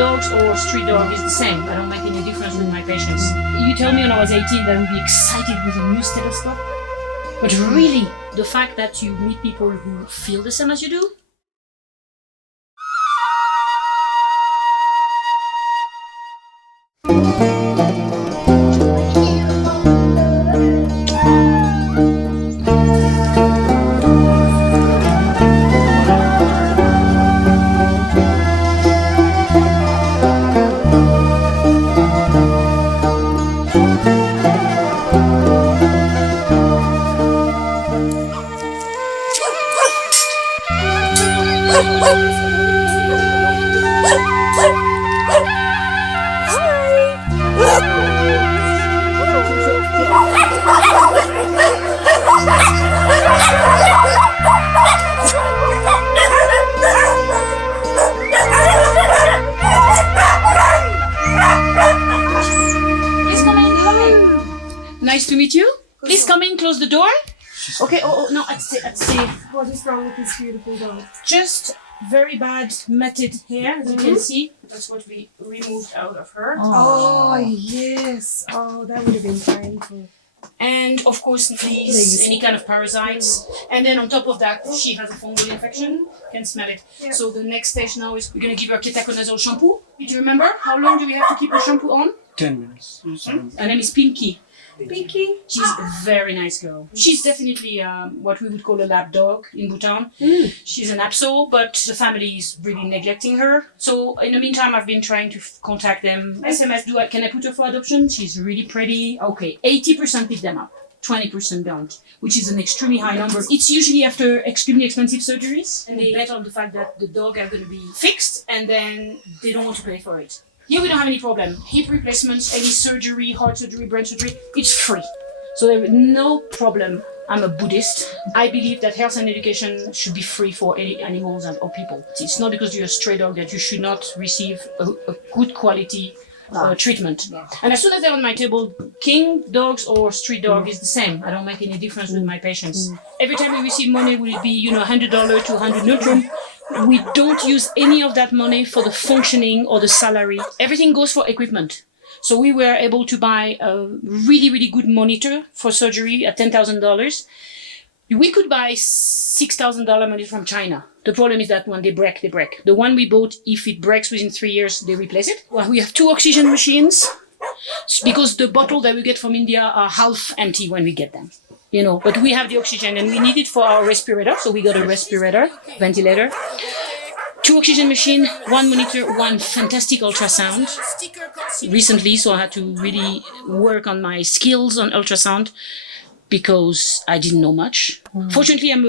dogs or street dog is the same. I don't make any difference with my patients. You tell me when I was 18 that I would be excited with a new stethoscope. But really, the fact that you meet people who feel the same as you do, nice to meet you. Please come in, close the door. Okay, no, I'd say. What is wrong with this beautiful dog? Just very bad matted hair, as you can see. That's what we removed out of her. Oh, yes. Oh, that would have been painful. And of course, fleas, any kind of parasites. And then on top of that, she has a fungal infection. You can smell it. Yeah. So the next stage now is we're going to give her ketoconazole shampoo. Do you remember? How long do we have to keep the shampoo on? 10 minutes. Her name is Pinky. Pinky? She's a very nice girl. She's definitely what we would call a lap dog in Bhutan. She's an Apso, but the family is really neglecting her. So in the meantime, I've been trying to contact them. SMS, can I put her for adoption? She's really pretty. Okay, 80% pick them up. 20% don't, which is an extremely high number. It's usually after extremely expensive surgeries, and they bet on the fact that the dog are going to be fixed, and then they don't want to pay for it. Here we don't have any problem. Hip replacements, any surgery, heart surgery, brain surgery, it's free. So there is no problem. I'm a Buddhist. I believe that health and education should be free for any animals or people. It's not because you're a stray dog that you should not receive a good quality treatment. And as soon as they're on my table, king dogs or street dog is the same. I don't make any difference with my patients. Every time we receive money, will it be $100 to 100 Nutrum? We don't use any of that money for the functioning or the salary. Everything goes for equipment. So we were able to buy a really, really good monitor for surgery at $10,000. We could buy $6,000 monitor from China. The problem is that when they break, they break. The one we bought, if it breaks within 3 years, they replace it. Well, we have 2 oxygen machines because the bottle that we get from India are half empty when we get them. But we have the oxygen and we need it for our respirator. So we got a respirator, ventilator, 2 oxygen machine, 1 monitor, 1 fantastic ultrasound recently. So I had to really work on my skills on ultrasound because I didn't know much. Fortunately, I'm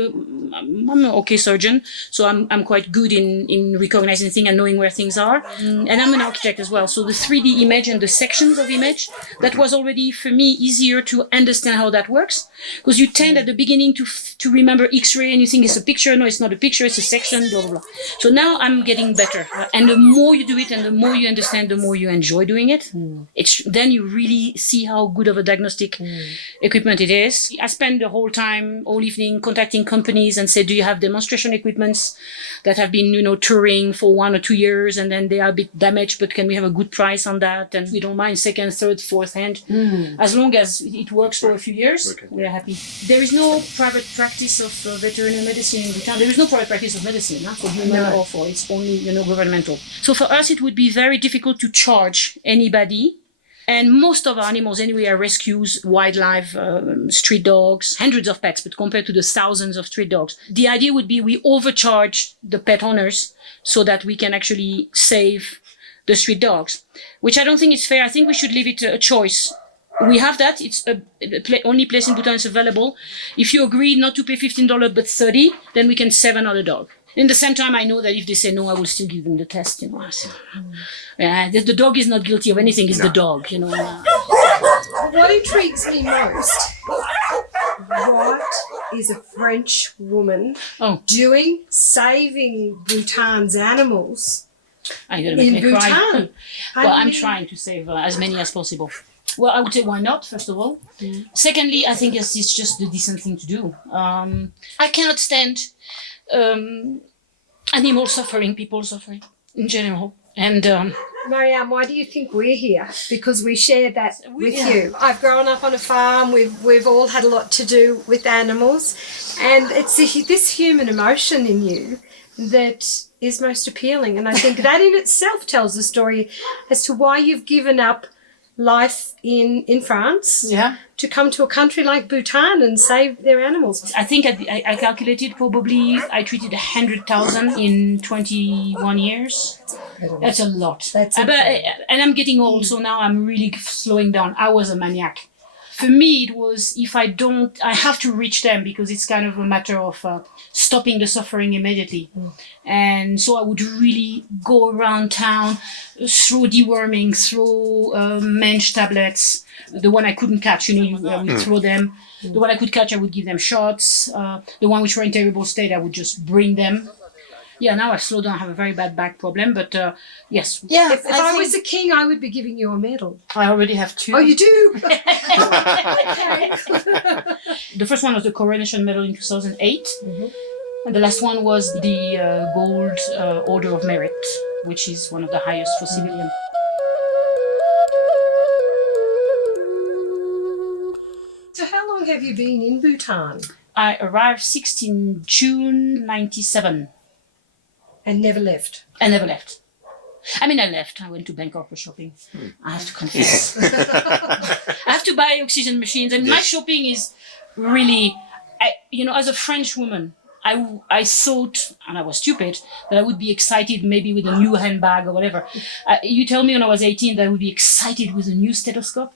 an okay surgeon, so I'm quite good in recognizing things and knowing where things are. And I'm an architect as well, so the 3D image and the sections of image, that was already for me easier to understand how that works, because you tend at the beginning to remember X-ray and you think it's a picture. No, it's not a picture, it's a section, blah, blah, blah. So now I'm getting better. And the more you do it and the more you understand, the more you enjoy doing it. Then you really see how good of a diagnostic equipment it is. I spend the whole time, all evening, contacting companies and say, do you have demonstration equipments that have been, touring for 1 or 2 years and then they are a bit damaged, but can we have a good price on that? And we don't mind second, third, fourth hand. As long as it works for a few years, we're happy. There is no private practice of veterinary medicine in Bhutan. There is no private practice of medicine for human or for, it's only, governmental. So for us, it would be very difficult to charge anybody. And most of our animals anyway are rescues, wildlife, street dogs, hundreds of pets, but compared to the thousands of street dogs. The idea would be we overcharge the pet owners so that we can actually save the street dogs, which I don't think is fair. I think we should leave it a choice. We have that. It's the only place in Bhutan is available. If you agree not to pay $15 but $30, then we can save another dog. In the same time, I know that if they say no, I will still give them the test. The dog is not guilty of anything. It's the dog. What intrigues me most, what is a French woman doing, saving Bhutan's animals in Bhutan? I'm trying to save as many as possible. Well, I would say why not, first of all. Secondly, I think it's just the decent thing to do. I cannot stand animal suffering, people suffering in general. And Marianne, why do you think we're here? Because we share that with Yeah. you. I've grown up on a farm. We've all had a lot to do with animals, and it's this human emotion in you that is most appealing. And I think that in itself tells a story as to why you've given up life in France yeah, to come to a country like Bhutan and save their animals. I think I calculated probably I treated 100,000 in 21 years. That's a lot. That's and I'm getting old, so now I'm really slowing down. I was a maniac. For me, it was if I don't, I have to reach them because it's kind of a matter of stopping the suffering immediately. And so I would really go around town, throw deworming, throw mensch tablets. The one I couldn't catch, I would throw them. The one I could catch, I would give them shots. The one which were in terrible state, I would just bring them. Yeah, now I've slowed down. I have a very bad back problem, but yes. Yeah, If I was a king, I would be giving you a medal. I already have 2. Oh, you do? The first one was the Coronation Medal in 2008. And the last one was the Gold Order of Merit, which is one of the highest for civilian. So how long have you been in Bhutan? I arrived 16 June 97. And never left? I never left. I mean, I left. I went to Bangkok for shopping. I have to confess. I have to buy oxygen machines. And my shopping is really, as a French woman, I thought, and I was stupid, that I would be excited maybe with a new handbag or whatever. You tell me when I was 18 that I would be excited with a new stethoscope.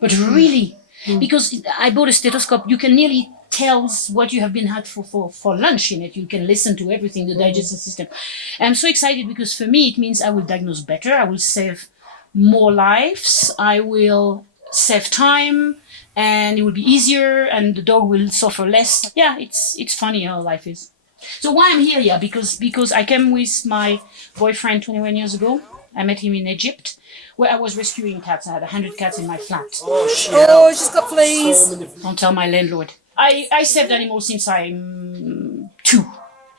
But really, because I bought a stethoscope, you can nearly tell what you have been had for lunch in it. You can listen to everything, the digestive system. I'm so excited because for me, it means I will diagnose better. I will save more lives. I will save time and it will be easier and the dog will suffer less. Yeah, it's funny how life is. So why I'm here? Yeah, because I came with my boyfriend 21 years ago. I met him in Egypt, where I was rescuing cats. I had 100 cats in my flat. Oh, she's got fleas. Don't tell my landlord. I saved animals since I'm 2.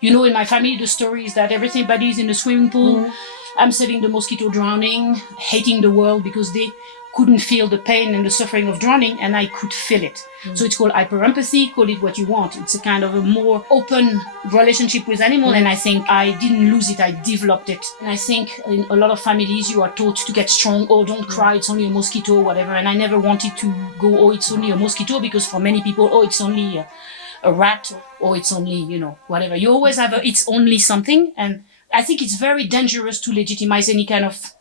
In my family, the story is that everybody is in the swimming pool. I'm saving the mosquito drowning, hating the world because they couldn't feel the pain and the suffering of drowning, and I could feel it. So it's called hyperempathy, call it what you want. It's a kind of a more open relationship with animal, and I think I didn't lose it, I developed it. And I think in a lot of families you are taught to get strong, oh, don't cry, it's only a mosquito, whatever. And I never wanted to go, oh, it's only a mosquito, because for many people, oh, it's only a rat, or it's only, whatever. You always have it's only something, and I think it's very dangerous to legitimize any kind of,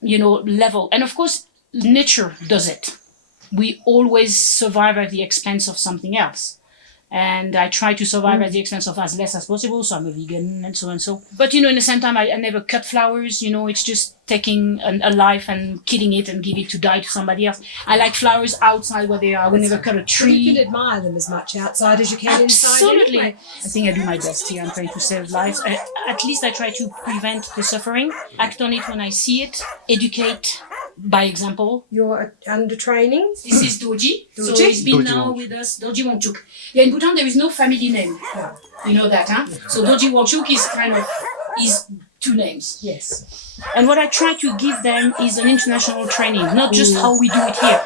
level. And of course, nature does it. We always survive at the expense of something else. And I try to survive at the expense of as less as possible. So I'm a vegan and so and so. But, in the same time, I never cut flowers. It's just taking a life and killing it and give it to die to somebody else. I like flowers outside where they are. I will never cut a tree. You can admire them as much outside as you can inside. Absolutely. Anyway. I think I do my best here. I'm trying to save lives. At least I try to prevent the suffering. Act on it when I see it. Educate by example. You're under training? This is Doji. So Doji? he's been Doji now Wangchuk. with us. Doji Wangchuk. Yeah, in Bhutan there is no family name. You know that, huh? So Doji Wangchuk is 2 names. Yes. And what I try to give them is an international training, not just how we do it here.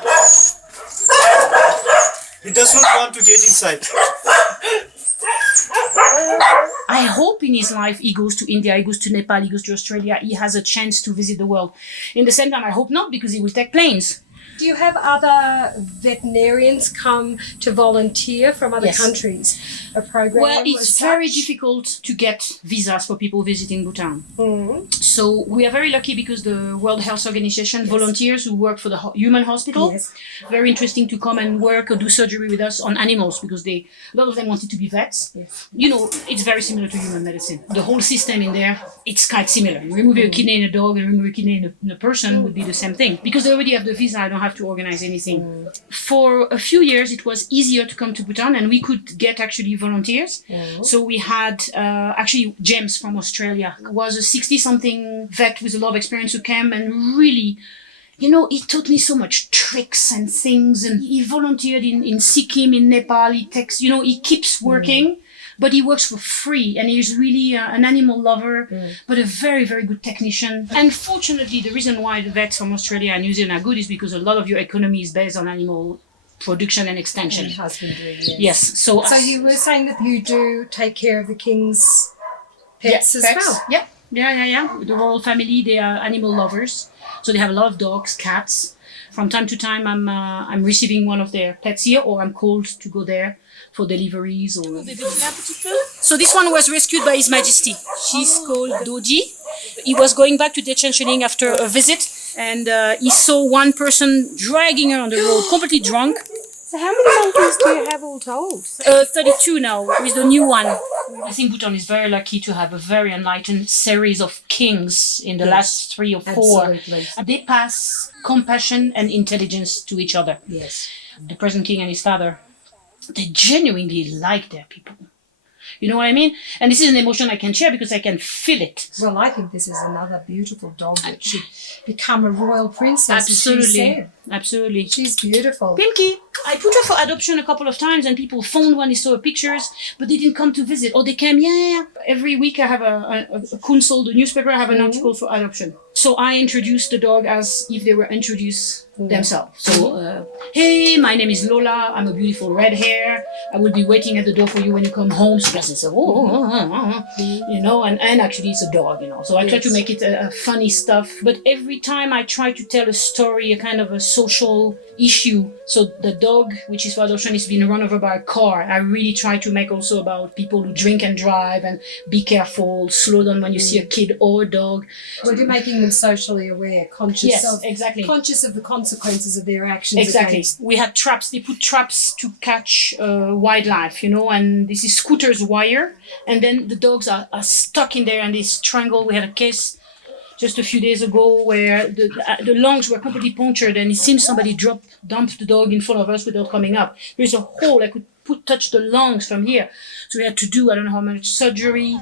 He does not want to get inside. I hope in his life he goes to India, he goes to Nepal, he goes to Australia, he has a chance to visit the world. In the same time, I hope not, because he will take planes. Do you have other veterinarians come to volunteer from other Yes. countries? A program? Well, it's as very such? difficult to get visas for people visiting Bhutan. Mhm. So we are very lucky because the World Health Organization volunteers who work for the human hospital, Yes. very interesting to come and work or do surgery with us on animals, because a lot of them wanted to be vets. Yes. It's very similar to human medicine. The whole system in there, it's quite similar. You remove a kidney in a dog and remove a kidney in a person would be the same thing. Because they already have the visa, I don't have to organize anything. For a few years, it was easier to come to Bhutan, and we could get actually volunteers. So we had actually James from Australia, was a 60-something vet with a lot of experience who came and really, he taught me so much tricks and things, and he volunteered in Sikkim, in Nepal. He takes, he keeps working. but he works for free, and he's really an animal lover, but a very, very good technician. And fortunately, the reason why the vets from Australia and New Zealand are good is because a lot of your economy is based on animal production and extension. And husbandry, yes. Yes. So you were saying that you do take care of the king's pets as well? Yeah. The royal family, they are animal lovers. So they have a lot of dogs, cats. From time to time, I'm receiving one of their pets here, or I'm called to go there for deliveries. Or so this one was rescued by His Majesty. She's called Doji. He was going back to detentioning after a visit, and he saw one person dragging her on the road, completely drunk. So how many monkeys do you have all told? 32 now, with the new one. I think Bhutan is very lucky to have a very enlightened series of kings in the last 3 or 4. Absolutely. They pass compassion and intelligence to each other. Yes. The present king and his father, they genuinely like their people. You know what I mean? And this is an emotion I can share because I can feel it. Well, I think this is another beautiful dog that should become a royal princess. Absolutely. Absolutely. She's beautiful. Pimki, I put her for adoption a couple of times and people phoned when they saw her pictures, but they didn't come to visit. Or they came, Every week I have a Kunsol, the newspaper, I have an article for adoption. So I introduced the dog as if they were introduced themselves. So, hey, my name is Lola. I'm a beautiful red hair. I will be waiting at the door for you when you come home. So person says, you know, and actually it's a dog, you know. So I try to make it a funny stuff. But every time I try to tell a story, a kind of a social issue. So the dog, which is for adoption, is being run over by a car. I really try to make also about people who drink and drive and be careful, slow down when you see a kid or a dog. Well, you're making them socially aware, conscious of the consequences of their actions. Exactly. We had traps. They put traps to catch wildlife, you know, and this is scooter's wire. And then the dogs are stuck in there and they strangle. We had a case just a few days ago where the lungs were completely punctured and it seems somebody dumped the dog in front of us without coming up. There's a hole. I could touch the lungs from here. So we had to do, I don't know how much surgery.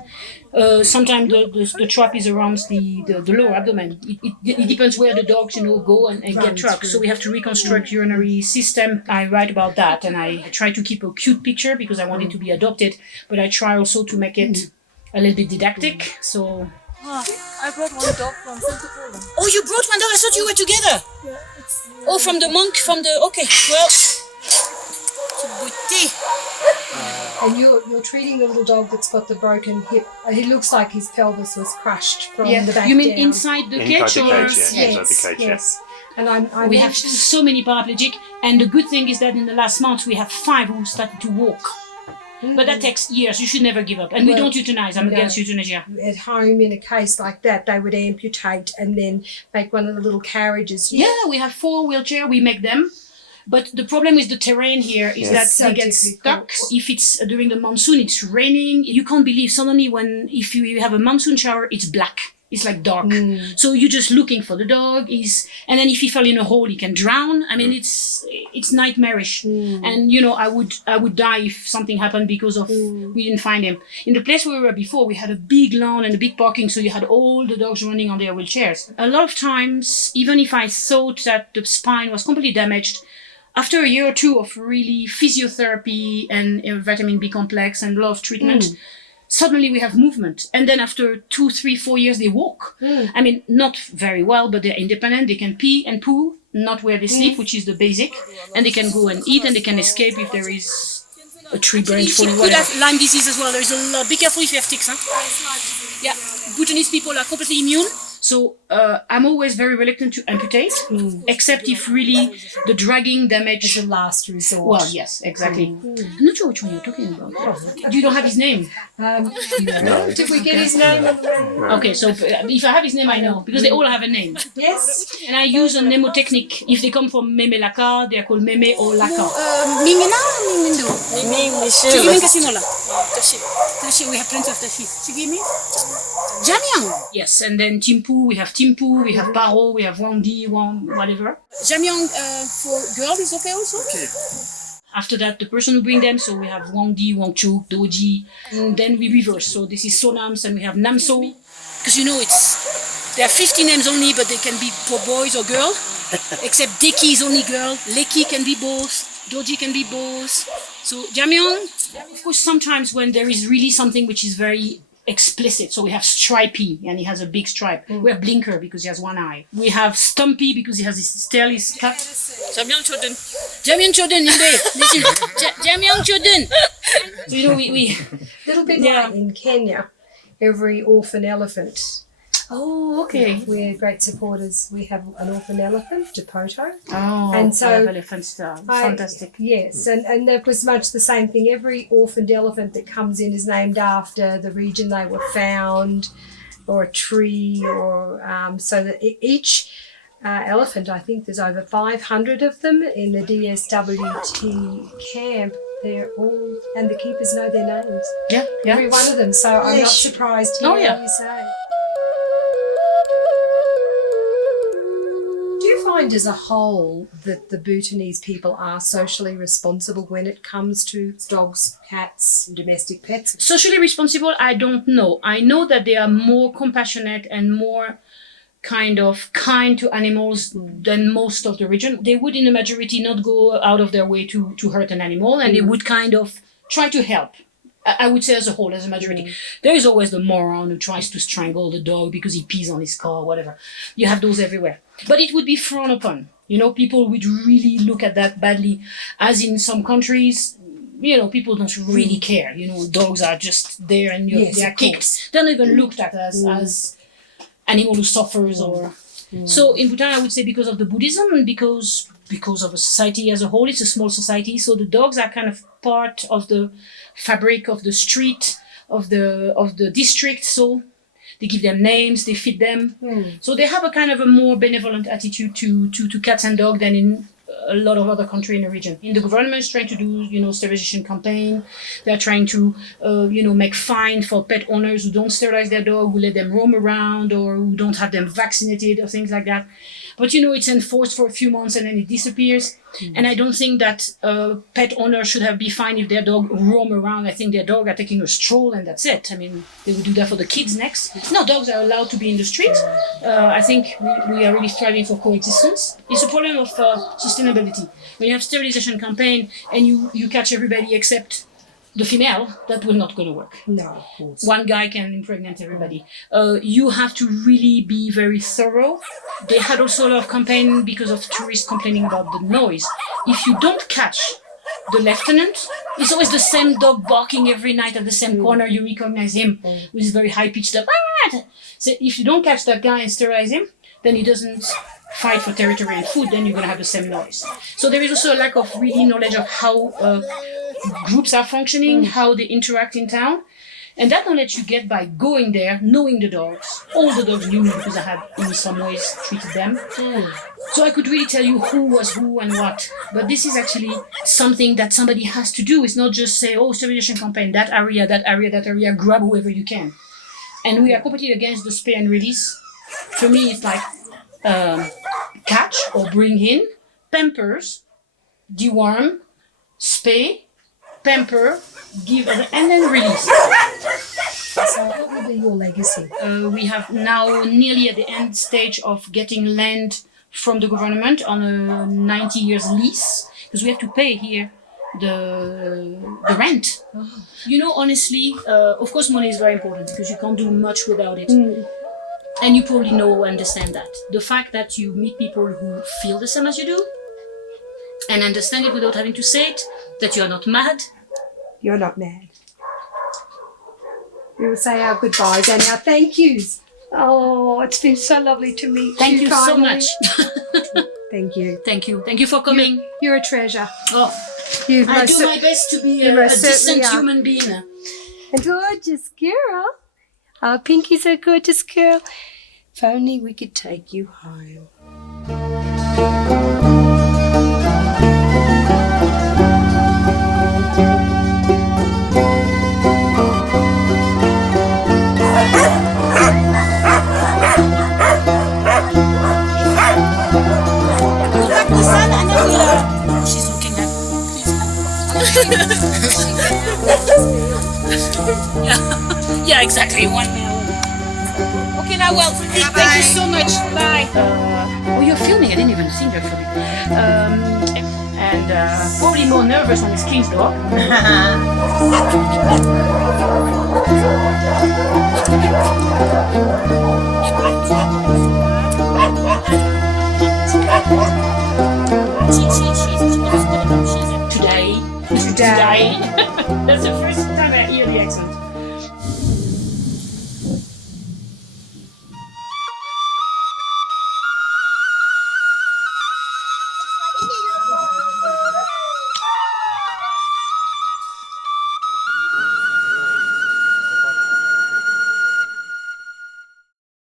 Sometimes the trap is around the lower abdomen. It depends where the dogs, you know, go and get trapped. So we have to reconstruct urinary system. I write about that and I try to keep a cute picture because I want it to be adopted, but I try also to make it a little bit didactic. So. I brought one dog from Thimphu Bhutan. Oh, you brought one dog? I thought you were together. Yeah, it's... Oh, from the monk, okay. Well, And you're treating the little dog that's got the broken hip. He looks like his pelvis was crushed from the back you mean down. inside the cage? Inside the Or? cage, yeah. Inside the cage, yes. And We have so many paraplegic, and the good thing is that in the last month we have 5 who started to walk. But that takes years. You should never give up. And we don't euthanize. I'm against euthanasia. At home, in a case like that, they would amputate and then make one of the little carriages. Yeah, we have 4 wheelchairs. We make them. But the problem with the terrain here is that So they get difficult. stuck. If it's during the monsoon, it's raining. You can't believe suddenly if you have a monsoon shower, it's black. It's like dark. So you're just looking for the dog. And then if he fell in a hole, he can drown. I mean, it's nightmarish. And you know, I would die if something happened because of we didn't find him. In the place where we were before, we had a big lawn and a big parking, so you had all the dogs running on their wheelchairs. A lot of times, even if I thought that the spine was completely damaged, after a year or 2 of really physiotherapy and a vitamin B complex and a lot of treatment, suddenly we have movement. And then after 2, 3, 4 years, they walk. I mean, not very well, but they're independent. They can pee and poo, not where they sleep, which is the basic. And they can go and eat and they can escape if there is a tree branch falling. She could have Lyme disease as well. There's a lot. Be careful if you have ticks, huh? Yeah. Bhutanese people are completely immune. So I'm always very reluctant to amputate, except if really the dragging damage. As a last resort. Well, yes, exactly. I'm not sure which one you're talking about. You don't have his name? No. Did we get his name on the menu? Okay, so if I have his name, I know, because they all have a name. Yes. And I use a mnemotechnique. If they come from Meme Laka, they are called Meme or Laka. Mimina or Mimindo? Mimi, Tugimin Kasimola. Tashi, we have plenty of Tashi. Tugimi? Jamyang. Yes, and then Thimphu, we have Paro, we have Wangdi, whatever. Jamyang for girl is okay also? Okay. After that, the person who bring them, so we have Wangdi, Wangchuk, Doji, and then we reverse. So this is Sonams and we have Namso. Because you know, there are 50 names only, but they can be for boys or girl. Except Deki is only girl, Leki can be both. Doji can be both. So Jamyong, of course, sometimes when there is really something which is very explicit. So we have Stripey, and he has a big stripe. We have Blinker because he has one eye. We have Stumpy because he has his tail is cut. Jamyang Chodun. Jamyong Chodun, indeed. This is Jamyong Chodun. So you know we Little bit Yeah. like in Kenya, every orphan elephant. Oh, okay. We're great supporters. We have an orphan elephant, Depoto. Oh, And so- I have elephants. Fantastic. Yes, and that was much the same thing. Every orphaned elephant that comes in is named after the region they were found, or a tree, or so that each elephant, I think there's over 500 of them in the DSWT camp. They're all, and the keepers know their names. Yeah, Every one of them. So I'm not Yes. surprised to Oh, hear yeah. you say. Do you find as a whole that the Bhutanese people are socially responsible when it comes to dogs, cats, domestic pets? Socially responsible, I don't know. I know that they are more compassionate and more kind to animals than most of the region. They would in the majority not go out of their way to hurt an animal, and they would kind of try to help. I would say as a whole, as a majority. There is always the moron who tries to strangle the dog because he pees on his car, whatever. You have those everywhere. But it would be frowned upon. You know, people would really look at that badly, as in some countries, you know, people don't really care. You know, dogs are just there and Yes, they are of kicked. course. They're not even looked at as animal who suffers or... So in Bhutan, I would say because of the Buddhism and because of a society as a whole, it's a small society. So the dogs are kind of part of the fabric of the street, of the district. So they give them names, they feed them. So they have a kind of a more benevolent attitude to cats and dogs than in a lot of other countries in the region. In the government is trying to do, you know, sterilization campaign. They're trying to, make fine for pet owners who don't sterilize their dog, who let them roam around, or who don't have them vaccinated or things like that. But, you know, it's enforced for a few months and then it disappears. And I don't think that pet owners should be fined if their dog roam around. I think their dog are taking a stroll and that's it. I mean, they would do that for the kids next. No, dogs are allowed to be in the street. I think we are really striving for coexistence. It's a problem of sustainability. When you have sterilization campaign and you catch everybody except the female, that will not going to work. No, of course. One guy can impregnate everybody. You have to really be very thorough. They had also a lot of campaign because of tourists complaining about the noise. If you don't catch the lieutenant, it's always the same dog barking every night at the same corner. You recognize him with his very high-pitched up. So if you don't catch that guy and sterilize him, then he doesn't fight for territory and food, then you're going to have the same noise. So there is also a lack of really knowledge of how groups are functioning, how they interact in town. And that knowledge you get by going there, knowing the dogs. All the dogs knew me because I had in some ways treated them. So I could really tell you who was who and what. But this is actually something that somebody has to do. It's not just say, oh, sterilization campaign, that area, grab whoever you can. And we are competing against the spay and release. For me, it's like catch or bring in, pampers, deworm, spay, pamper, give, and then release. So what will be your legacy? We have now nearly at the end stage of getting land from the government on a 90 years lease, because we have to pay here the rent. You know, honestly, of course money is very important because you can't do much without it. And you probably understand that. The fact that you meet people who feel the same as you do and understand it without having to say it, that you are not mad. You're not mad. We will say our goodbyes and our thank yous. Oh, it's been so lovely to meet you. Thank you so finally. much. Thank you. Thank you. Thank you for coming. You're a treasure. Oh, You I most do my best to be you a most certainly decent are. human being. A gorgeous girl. Our Pinky's a gorgeous girl. If only we could take you home. She's looking at yeah, exactly. 1 mile. Okay, now, well, thank you so much. Bye. Oh, you're filming. I didn't even think you're filming. And probably more nervous on his king's dog.